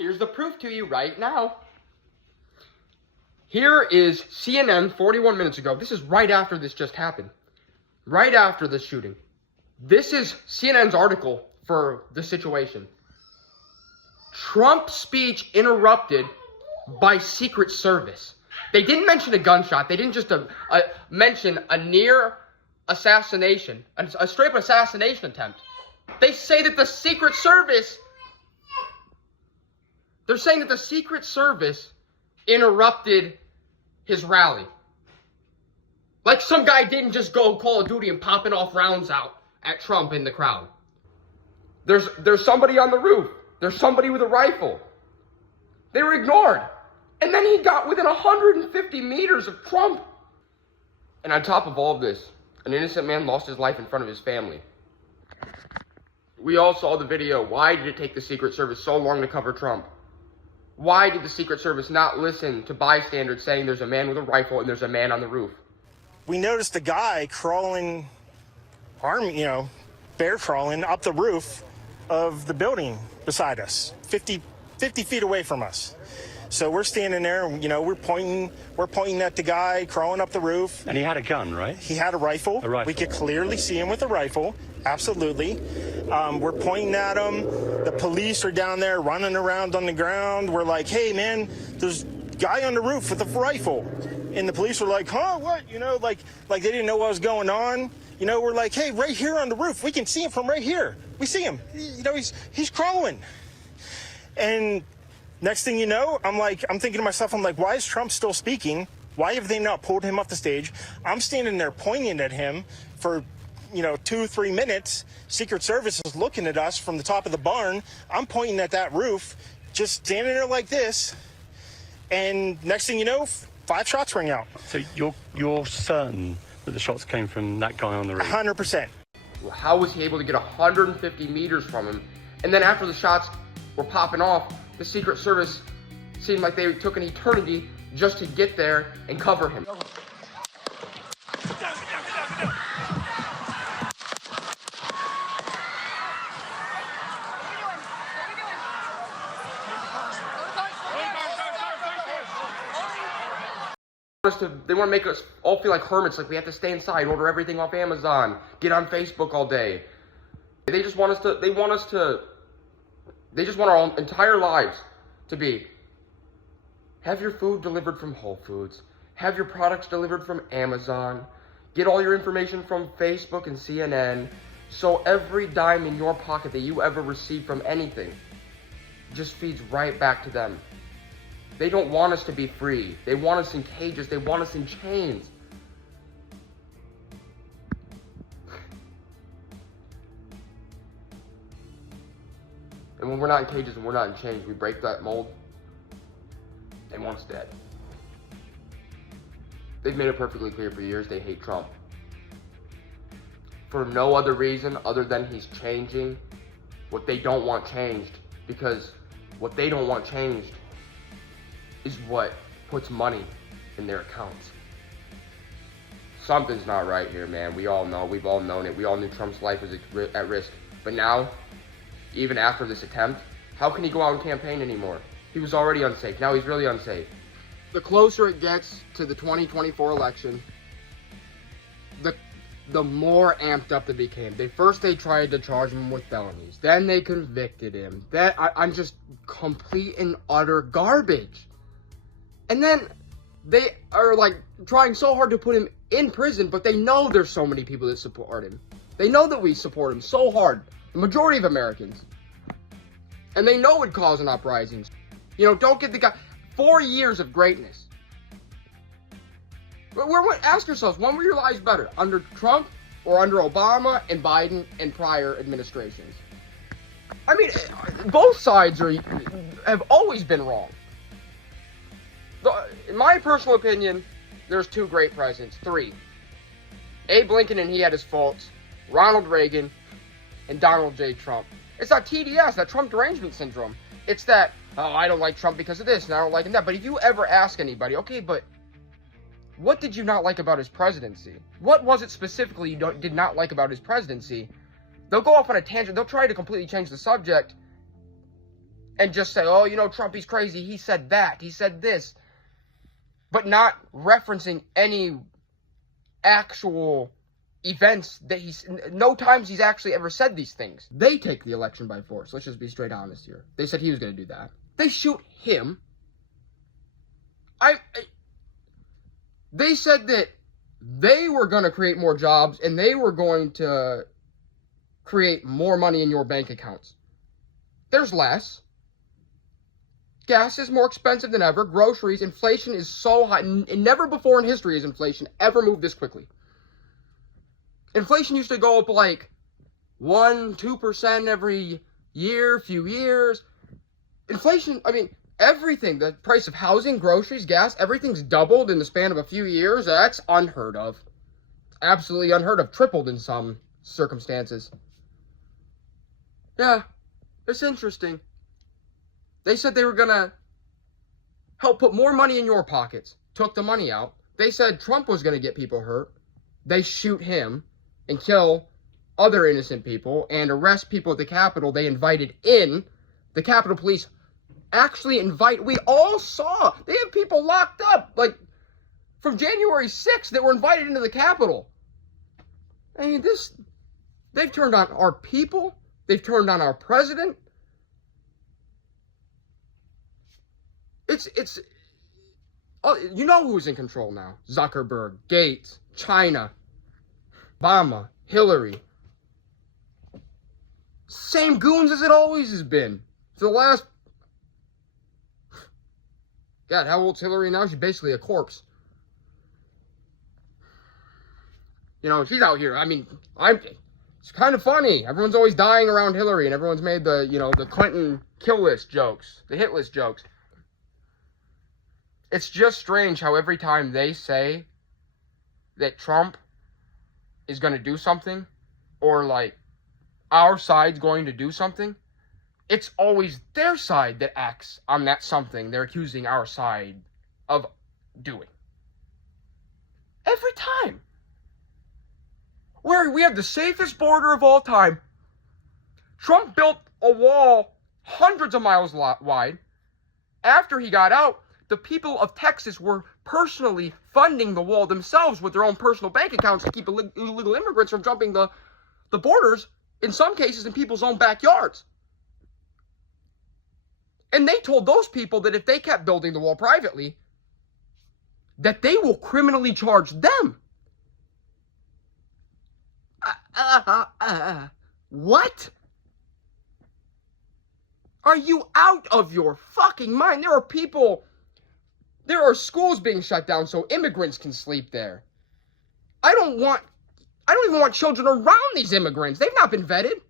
Here's the proof to you right now. Here is CNN 41 minutes ago. This is right after this just happened. Right after the shooting. This is CNN's article for the situation. Trump speech interrupted by Secret Service. They didn't mention a gunshot. They didn't just mention a near assassination, a straight-up assassination attempt. They say that the Secret Service, they're saying that the Secret Service interrupted his rally. Like some guy didn't just go Call of Duty and popping off rounds out at Trump in the crowd. There's somebody on the roof. There's somebody with a rifle. They were ignored. And then he got within 150 meters of Trump. And on top of all of this, an innocent man lost his life in front of his family. We all saw the video. Why did it take the Secret Service so long to cover Trump? Why did the Secret Service not listen to bystanders saying there's a man with a rifle and there's a man on the roof? We noticed a guy crawling, bear crawling up the roof of the building beside us, 50 feet away from us. So we're standing there, we're pointing at the guy crawling up the roof. And he had a gun, right? He had a rifle. We could clearly see him with a rifle. Absolutely. We're pointing at him. The police are down there running around on the ground. We're like, hey, man, there's a guy on the roof with a rifle. And the police were like, huh, what? Like they didn't know what was going on. We're like, hey, right here on the roof. We can see him from right here. We see him. He's crawling. And next thing you know, I'm thinking to myself, why is Trump still speaking? Why have they not pulled him off the stage? I'm standing there pointing at him for 2-3 minutes. Secret Service is looking at us from the top of the barn. I'm pointing at that roof, just standing there like this. And next thing you know, 5 shots ring out. So you're certain that the shots came from that guy on the roof? 100%. How was he able to get 150 meters from him? And then after the shots were popping off, the Secret Service seemed like they took an eternity just to get there and cover him. They want to make us all feel like hermits, like we have to stay inside, order everything off Amazon, get on Facebook all day. They just want our entire lives to be, have your food delivered from Whole Foods, have your products delivered from Amazon, get all your information from Facebook and CNN, so every dime in your pocket that you ever receive from anything just feeds right back to them. They don't want us to be free. They want us in cages. They want us in chains. And when we're not in cages and we're not in chains, we break that mold, and one's dead. They've made it perfectly clear for years they hate Trump. For no other reason other than he's changing what they don't want changed. Because what they don't want changed is what puts money in their accounts. Something's not right here, man. We all know. We've all known it. We all knew Trump's life was at risk. But now, even after this attempt, how can he go out and campaign anymore? He was already unsafe. Now he's really unsafe. The closer it gets to the 2024 election, the more amped up they became. First they tried to charge him with felonies. Then they convicted him. I'm just complete and utter garbage. And then they are trying so hard to put him in prison, but they know there's so many people that support him. They know that we support him so hard. The majority of Americans. And they know it would cause an uprising. Don't get the guy. 4 years of greatness. Ask yourselves, when were your lives better? Under Trump or under Obama and Biden and prior administrations? I mean, both sides have always been wrong. In my personal opinion, there's 2 great presidents. 3. Abe Lincoln, and he had his faults. Ronald Reagan and Donald J. Trump. It's that TDS, that Trump derangement syndrome. It's that, I don't like Trump because of this, and I don't like him that. But if you ever ask anybody, okay, but what did you not like about his presidency? What was it specifically you did not like about his presidency? They'll go off on a tangent. They'll try to completely change the subject. and just say, oh, you know, Trump, he's crazy, he said that, he said this, but not referencing any actual events that no times he's actually ever said these things. They take the election by force. Let's just be straight honest here. They said he was going to do that. They shoot him. They said that they were going to create more jobs and they were going to create more money in your bank accounts. There's less. Gas is more expensive than ever. Groceries, inflation is so high. Never before in history has inflation ever moved this quickly. Inflation used to go up like 1-2% every year, few years. Inflation, I mean, everything, the price of housing, groceries, gas, everything's doubled in the span of a few years. That's unheard of. Absolutely unheard of. Tripled in some circumstances. Yeah, it's interesting. They said they were going to help put more money in your pockets. Took the money out. They said Trump was going to get people hurt. They shoot him and kill other innocent people and arrest people at the Capitol they invited in. The Capitol Police actually we all saw, they have people locked up, like, from January 6th that were invited into the Capitol. I mean, they've turned on our people, they've turned on our president. You know who's in control now. Zuckerberg, Gates, China, Obama, Hillary. Same goons as it always has been. For the last... God, how old's Hillary now? She's basically a corpse. You know, she's out here. I mean, it's kind of funny. Everyone's always dying around Hillary, and everyone's made the, you know, the Clinton kill list jokes, the hit list jokes. It's just strange how every time they say that Trump is going to do something, or like our side's going to do something, it's always their side that acts on that something they're accusing our side of doing. Every time. Where we have the safest border of all time. Trump built a wall hundreds of miles wide. After he got out, the people of Texas were personally funding the wall themselves with their own personal bank accounts to keep illegal immigrants from jumping the borders, in some cases in people's own backyards. And they told those people that if they kept building the wall privately, that they will criminally charge them. What? Are you out of your fucking mind? There are schools being shut down so immigrants can sleep there. I don't even want children around these immigrants. They've not been vetted.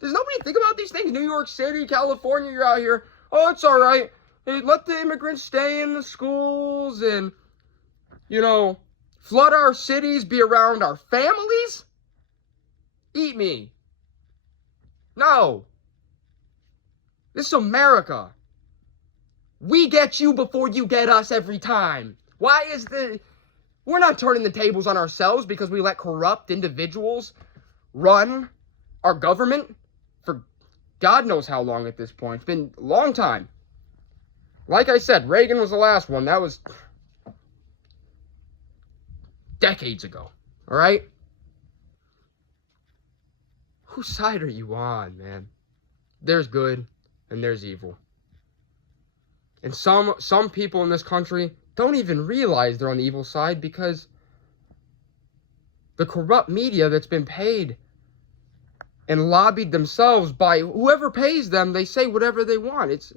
Does nobody think about these things? New York City, California, you're out here. Oh, it's all right. Hey, let the immigrants stay in the schools and, you know, flood our cities, be around our families? Eat me. No. This is America. We get you before you get us every time. We're not turning the tables on ourselves because we let corrupt individuals run our government for God knows how long at this point. It's been a long time. Like I said, Reagan was the last one. That was decades ago. All right? Whose side are you on, man? There's good and there's evil. And some people in this country don't even realize they're on the evil side because the corrupt media that's been paid and lobbied themselves by whoever pays them, they say whatever they want.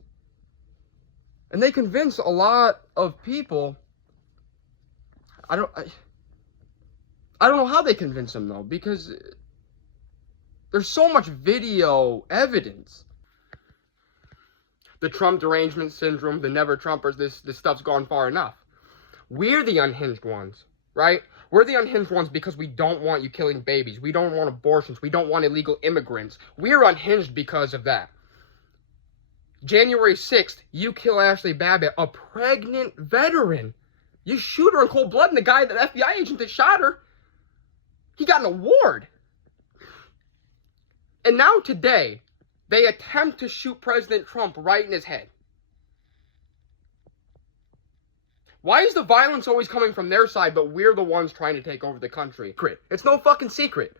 And they convince a lot of people. I don't know how they convince them though, because there's so much video evidence. The Trump derangement syndrome, the never Trumpers, this stuff's gone far enough. We're the unhinged ones, right? We're the unhinged ones because we don't want you killing babies. We don't want abortions. We don't want illegal immigrants. We're unhinged because of that. January 6th, you kill Ashley Babbitt, a pregnant veteran. You shoot her in cold blood, and the guy, the FBI agent that shot her, he got an award. And now today, they attempt to shoot President Trump right in his head. Why is the violence always coming from their side, but we're the ones trying to take over the country? It's no fucking secret.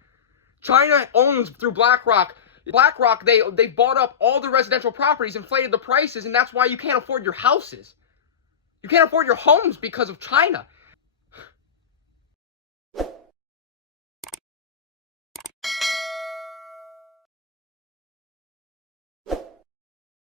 China owns through BlackRock. BlackRock, they bought up all the residential properties, inflated the prices, and that's why you can't afford your houses. You can't afford your homes because of China.